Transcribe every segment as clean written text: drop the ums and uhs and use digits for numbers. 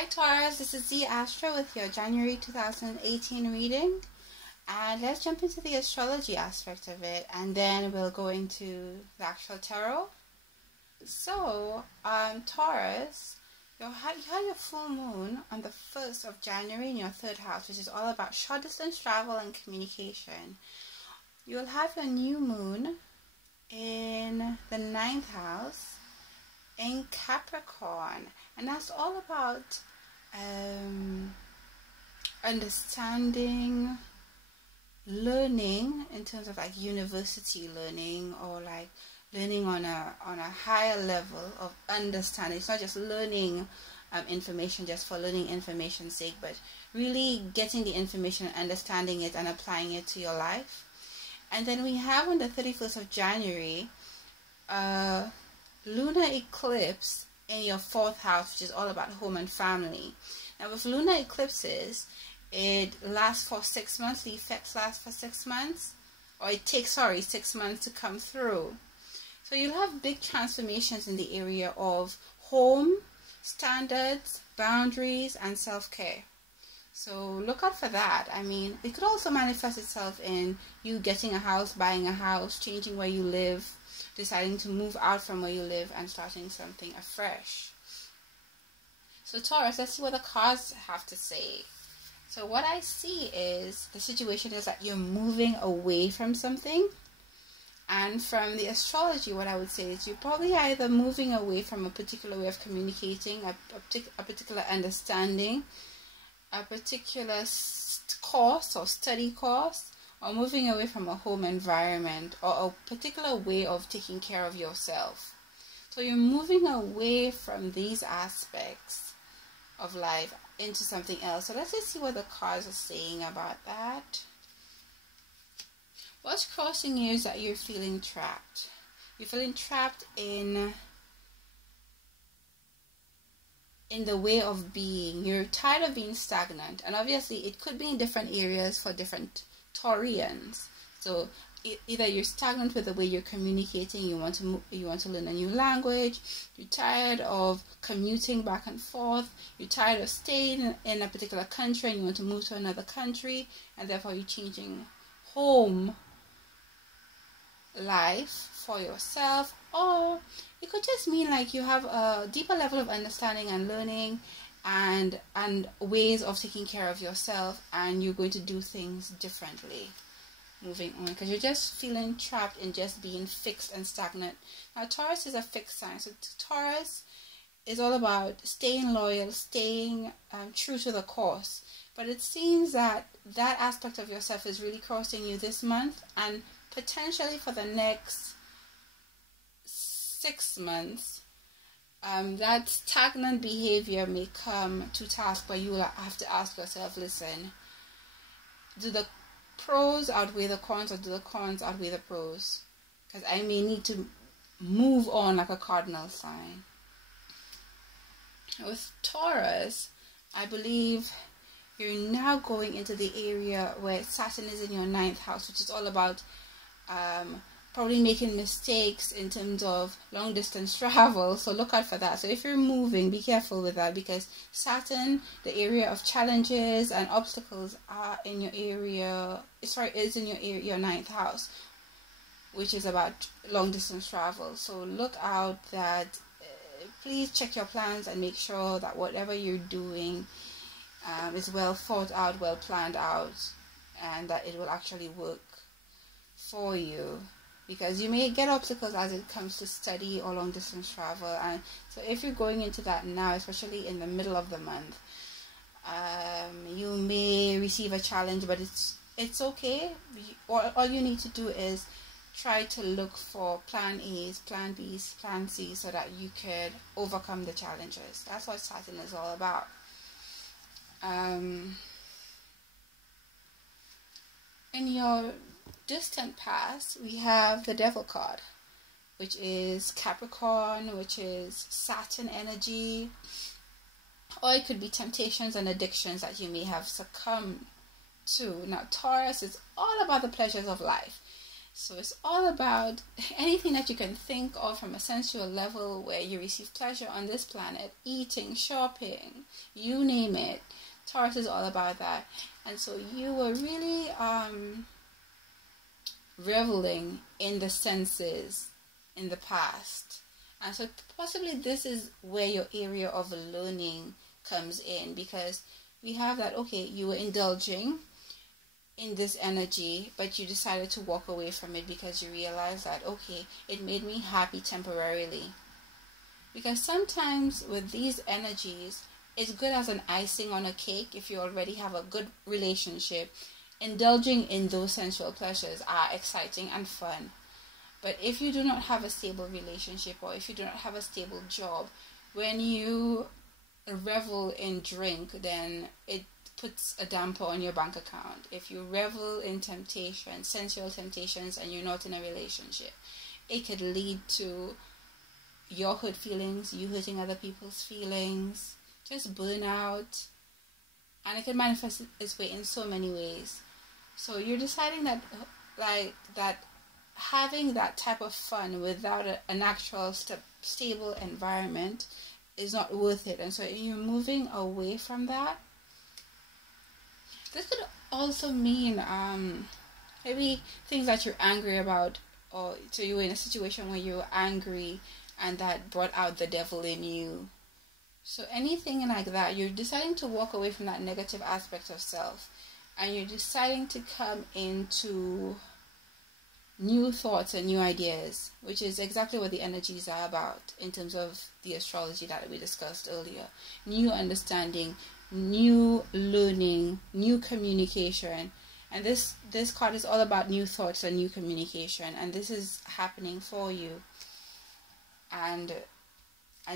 Hi Taurus, this is the Astro with your January 2018 reading, and let's jump into the astrology aspect of it, and then we'll go into the actual tarot. So, Taurus, you had your full moon on the 1st of January in your 3rd house, which is all about short distance travel and communication. You'll have your new moon in the 9th house in Capricorn, and that's all about understanding, learning in terms of like university learning, or like learning on a higher level of understanding. It's not just learning information just for learning information's sake, but really getting the information, understanding it, and applying it to your life. And then we have on the 31st of January lunar eclipse in your 4th house, which is all about home and family. Now with lunar eclipses, it lasts for 6 months. The effects last for 6 months, or it takes 6 months to come through. So you'll have big transformations in the area of home, standards, boundaries, and self-care. So look out for that. I mean, it could also manifest itself in you getting a house, buying a house, changing where you live, deciding to move out from where you live and starting something afresh. So Taurus, let's see what the cards have to say. So what I see is the situation is that you're moving away from something. And from the astrology, what I would say is you're probably either moving away from a particular way of communicating, a particular understanding, a particular course or study course, or moving away from a home environment or a particular way of taking care of yourself. So you're moving away from these aspects of life into something else. So let's just see what the cards are saying about that. What's crossing you is that you're feeling trapped. You're feeling trapped in the way of being. You're tired of being stagnant, and obviously it could be in different areas for different Taurians. So either you're stagnant with the way you're communicating, you want to learn a new language, you're tired of commuting back and forth, you're tired of staying in a particular country and you want to move to another country, and therefore you're changing home life for yourself. Or it could just mean like you have a deeper level of understanding and learning and ways of taking care of yourself, and you're going to do things differently moving on, because you're just feeling trapped in just being fixed and stagnant. Now Taurus is a fixed sign, so Taurus is all about staying loyal, staying true to the course. But it seems that that aspect of yourself is really crossing you this month, and potentially for the next 6 months. That stagnant behavior may come to task where you will have to ask yourself, listen, do the pros outweigh the cons, or do the cons outweigh the pros? Because I may need to move on like a cardinal sign. With Taurus, I believe you're now going into the area where Saturn is in your 9th house, which is all about probably making mistakes in terms of long distance travel. So look out for that. So if you're moving, be careful with that, because Saturn, the area of challenges and obstacles, are in your area, is in your 9th house, which is about long distance travel. So look out that please check your plans and make sure that whatever you're doing is well thought out, well planned out, and that it will actually work for you, because you may get obstacles as it comes to study or long distance travel. And so if you're going into that now, especially in the middle of the month, you may receive a challenge, but it's okay. All you need to do is try to look for plan A's, plan B's, plan C, so that you could overcome the challenges. That's what Saturn is all about. In your distant past, we have the Devil card, which is Capricorn, which is Saturn energy, or it could be temptations and addictions that you may have succumbed to. Now Taurus is all about the pleasures of life. So it's all about anything that you can think of from a sensual level where you receive pleasure on this planet, eating, shopping, you name it. Taurus is all about that. And so you were really reveling in the senses in the past. And so possibly this is where your area of learning comes in, because we have that, okay, you were indulging in this energy, but you decided to walk away from it because you realized that, okay, it made me happy temporarily. Because sometimes with these energies, it's good as an icing on a cake. If you already have a good relationship, indulging in those sensual pleasures are exciting and fun. But if you do not have a stable relationship, or if you do not have a stable job, when you revel in drink, then it puts a damper on your bank account. If you revel in temptation, sensual temptations, and you're not in a relationship, it could lead to your hurt feelings, you hurting other people's feelings, just burnout, and it can manifest its way in so many ways. So you're deciding that, like, that having that type of fun without an actual stable environment is not worth it, and so you're moving away from that. This could also mean maybe things that you're angry about, or so you were in a situation where you were angry and that brought out the devil in you. So anything like that, you're deciding to walk away from that negative aspect of self, and you're deciding to come into new thoughts and new ideas, which is exactly what the energies are about in terms of the astrology that we discussed earlier. New understanding, new learning, new communication. And this card is all about new thoughts and new communication, and this is happening for you, and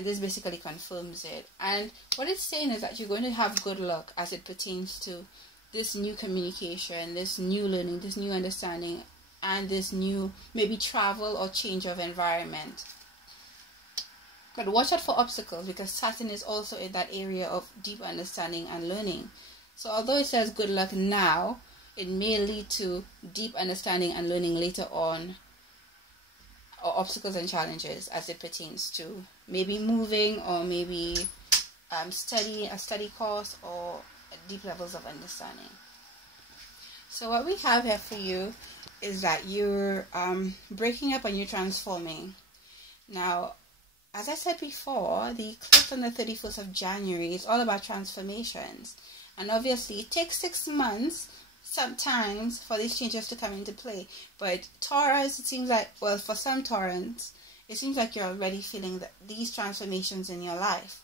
this basically confirms it. And what it's saying is that you're going to have good luck as it pertains to this new communication, this new learning, this new understanding, and this new maybe travel or change of environment. But watch out for obstacles, because Saturn is also in that area of deep understanding and learning. So although it says good luck now, it may lead to deep understanding and learning later on, or obstacles and challenges as it pertains to maybe moving, or maybe a study course, or deep levels of understanding. So what we have here for you is that you're breaking up and you're transforming. Now, as I said before, the eclipse on the 31st of January is all about transformations. And obviously, it takes 6 months sometimes for these changes to come into play. But Taurus, it seems like, well, for some Taurans, it seems like you're already feeling these transformations in your life.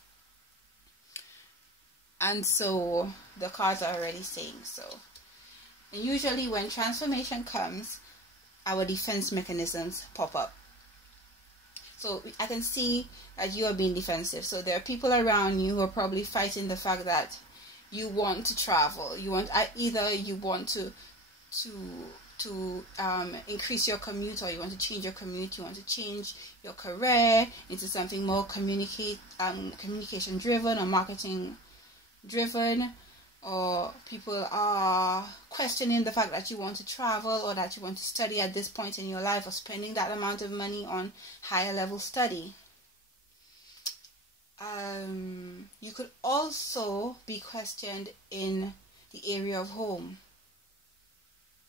And so, the cards are already saying so. And usually when transformation comes, our defense mechanisms pop up. So I can see that you are being defensive. So there are people around you who are probably fighting the fact that you want to travel. Either you want to increase your commute, or you want to change your commute. You want to change your career into something more communication driven or marketing driven. Or people are questioning the fact that you want to travel, or that you want to study at this point in your life, or spending that amount of money on higher level study. You could also be questioned in the area of home,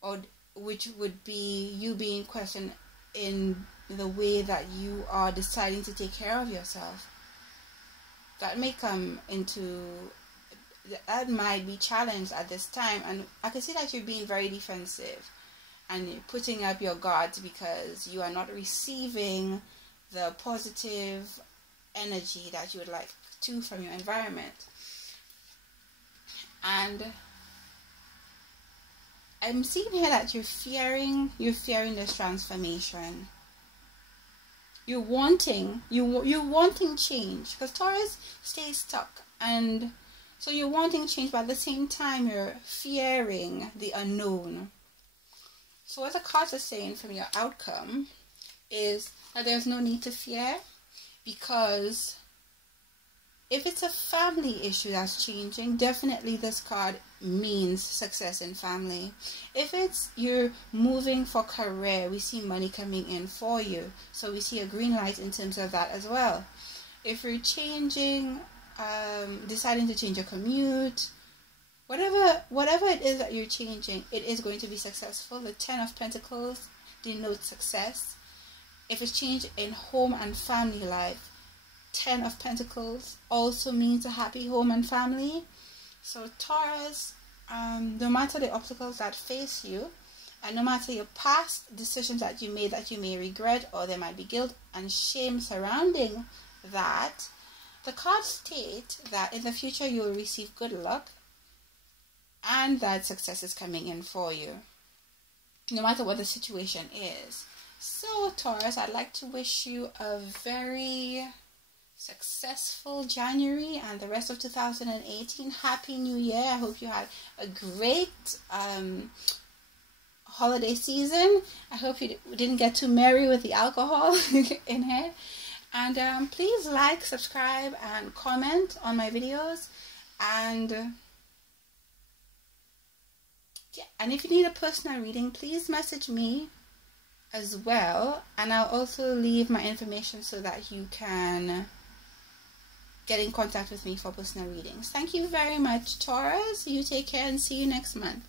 or which would be you being questioned in the way that you are deciding to take care of yourself. That may come into, that might be challenged at this time, and I can see that you're being very defensive and you're putting up your guards because you are not receiving the positive energy that you would like to from your environment. And I'm seeing here that you're fearing this transformation. You're wanting change, because Taurus stays stuck, and so you're wanting change, but at the same time you're fearing the unknown. So what the cards are saying from your outcome is that there's no need to fear, because If it's a family issue that's changing, definitely this card means success in family. If it's you're moving for career, we see money coming in for you. So we see a green light in terms of that as well. If you're changing, deciding to change your commute, whatever it is that you're changing, it is going to be successful. The 10 of Pentacles denotes success. If it's change in home and family life, 10 of Pentacles also means a happy home and family. So Taurus, no matter the obstacles that face you, and no matter your past decisions that you made that you may regret, or there might be guilt and shame surrounding that, the cards state that in the future you will receive good luck and that success is coming in for you, no matter what the situation is. So Taurus, I'd like to wish you a very successful January and the rest of 2018. Happy New Year. I hope you had a great holiday season. I hope you didn't get too merry with the alcohol in here. And please like, subscribe, and comment on my videos. And yeah, and if you need a personal reading, please message me as well. And I'll also leave my information so that you can get in contact with me for personal readings. Thank you very much, Taurus. You take care and see you next month.